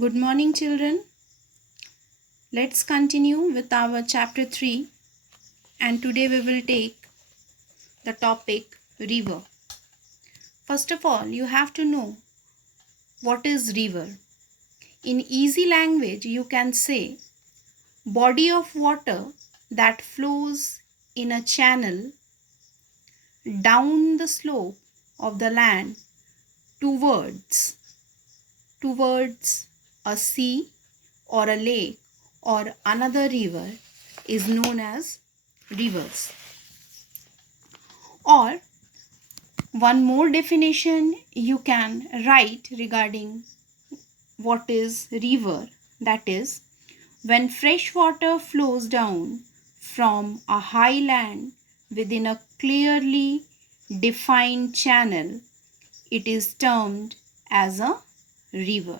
Good morning, children. Let's continue with our chapter 3, and today we will take the topic river. First of all, you have to know what is river. In easy language, you can say body of water that flows in a channel down the slope of the land towards towards a sea or a lake or another river is known as rivers. Or one more definition you can write regarding what is river, that is when fresh water flows down from a high land within a clearly defined channel, it is termed as a river.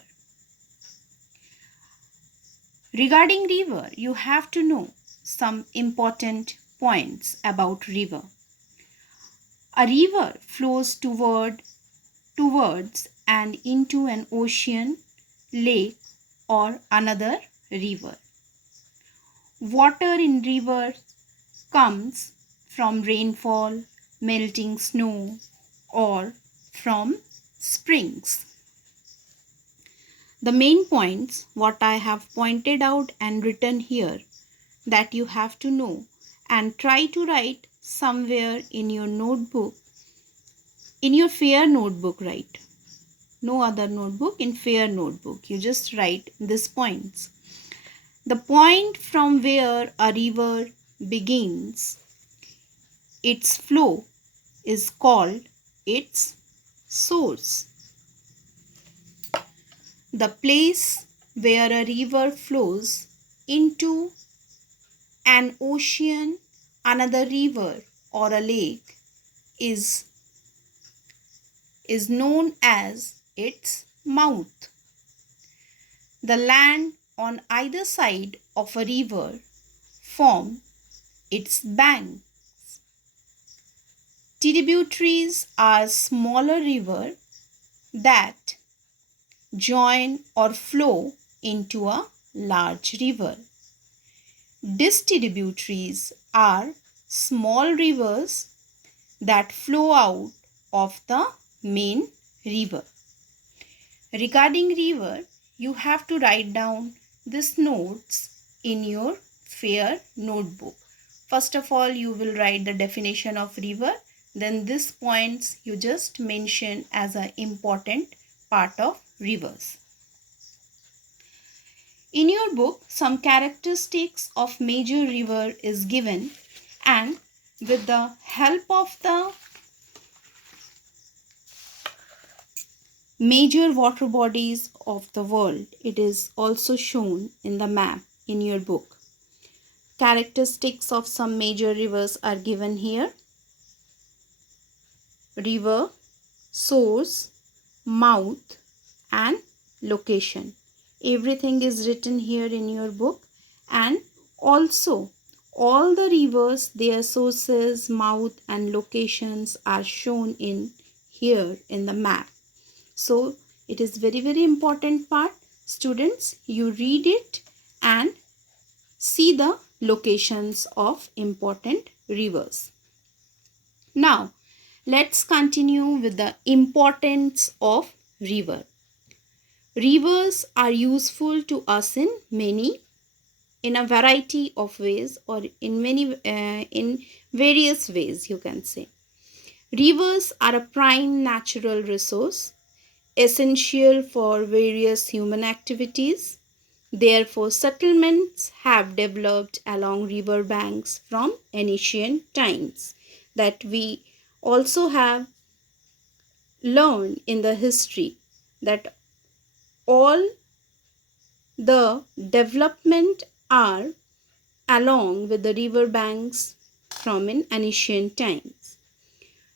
Regarding river, you have to know some important points about river. A river flows towards and into an ocean, lake, or another river. Water in rivers comes from rainfall, melting snow, or from springs. The main points what I have pointed out and written here that you have to know and try to write somewhere in your notebook, in your fair notebook, write. No other notebook, in fair notebook. You just write these points. The point from where a river begins, its flow is called its source. The place where a river flows into an ocean, another river, or a lake is known as its mouth. The land on either side of a river form its banks. Tributaries are smaller rivers that join or flow into a large river. Distributaries are small rivers that flow out of the main river. Regarding river, you have to write down these notes in your fair notebook. First of all, you will write the definition of river. Then these points you just mention as an important part of rivers. In your book, some characteristics of major river is given, and with the help of the major water bodies of the world, it is also shown in the map in your book. Characteristics of some major rivers are given here. River, source, mouth, and location. Everything is written here in your book, and also all the rivers, their sources, mouth, and locations are shown in here in the map. So it is very important part. Students, you read it and see the locations of important rivers. Now let's continue with the importance of river. Rivers are useful to us in a variety of ways, or in various ways, you can say. Rivers are a prime natural resource essential for various human activities. Therefore, settlements have developed along river banks from ancient times, that we also have learned in the history that all the development are along with the river banks from in ancient times.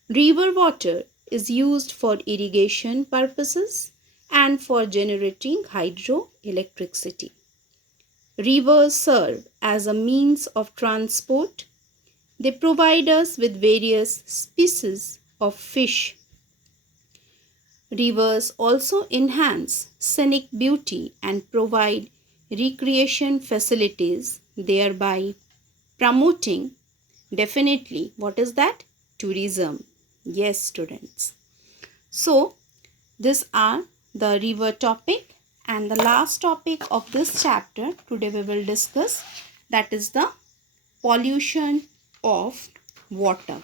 River water is used for irrigation purposes and for generating hydroelectricity. Rivers serve as a means of transport. They provide us with various species of fish. Rivers also enhance scenic beauty and provide recreation facilities, thereby promoting definitely what is that? Tourism. Yes, students. So, these are the river topic, and the last topic of this chapter today we will discuss, that is the pollution of water.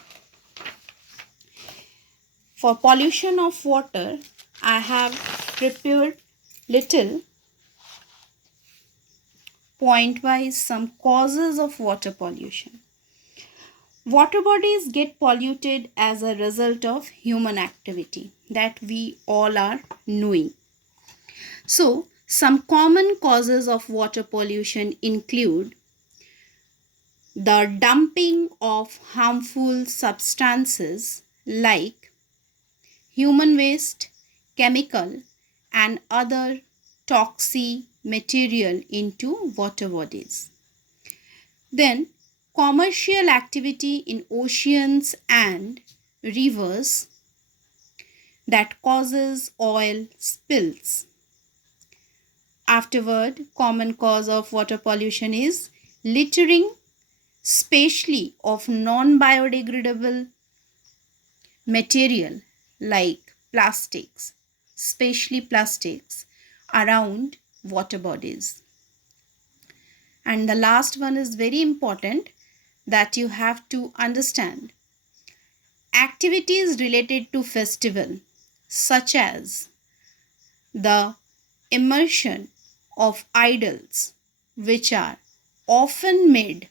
For pollution of water, I have prepared little point-wise some causes of water pollution. Water bodies get polluted as a result of human activity that we all are knowing. So, some common causes of water pollution include the dumping of harmful substances like human waste, chemical, and other toxic material into water bodies. Then, commercial activity in oceans and rivers that causes oil spills. Afterward, common cause of water pollution is littering, especially of non-biodegradable material like plastics, especially plastics, around water bodies. And the last one is very important that you have to understand. Activities related to festival, such as the immersion of idols, which are often made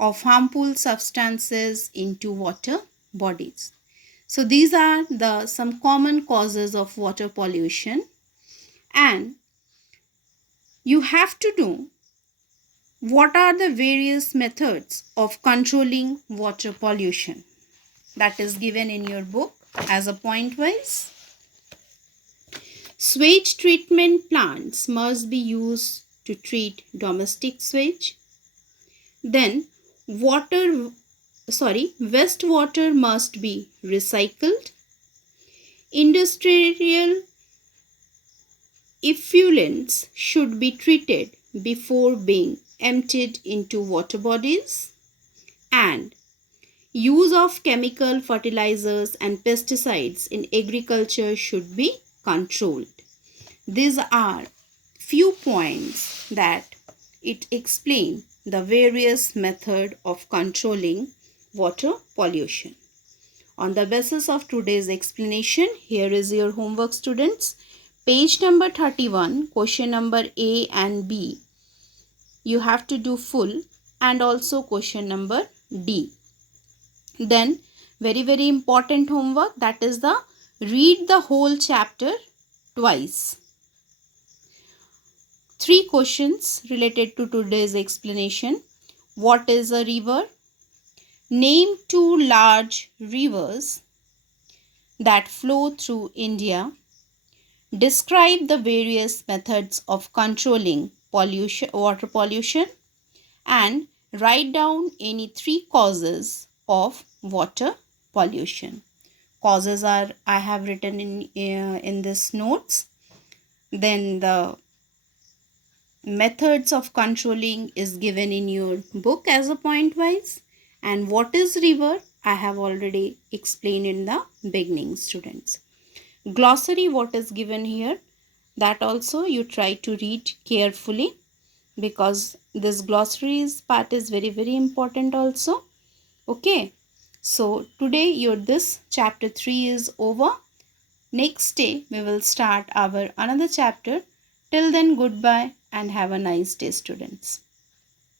of harmful substances into water bodies. So these are the some common causes of water pollution, and you have to know what are the various methods of controlling water pollution. That is given in your book as a point wise. Sewage treatment plants must be used to treat domestic sewage. Then wastewater must be recycled. Industrial effluents should be treated before being emptied into water bodies, and use of chemical fertilizers and pesticides in agriculture should be controlled. These are few points that it explain the various method of controlling water pollution. On the basis of today's explanation, here is your homework, students. Page number 31, question number A and B. You have to do full, and also question number D. Then very important homework, that is the read the whole chapter twice. 3 questions related to today's explanation. What is a river? Name 2 large rivers that flow through India. Describe the various methods of controlling water pollution, and write down any 3 causes of water pollution. Causes are I have written in this notes. Then the methods of controlling is given in your book as a point wise, and what is river I have already explained in the beginning, students. Glossary what is given here, that also you try to read carefully, because this glossaries part is very important also. Okay, so today your this chapter 3 is over. Next day we will start our another chapter. Till then, goodbye and have a nice day, students.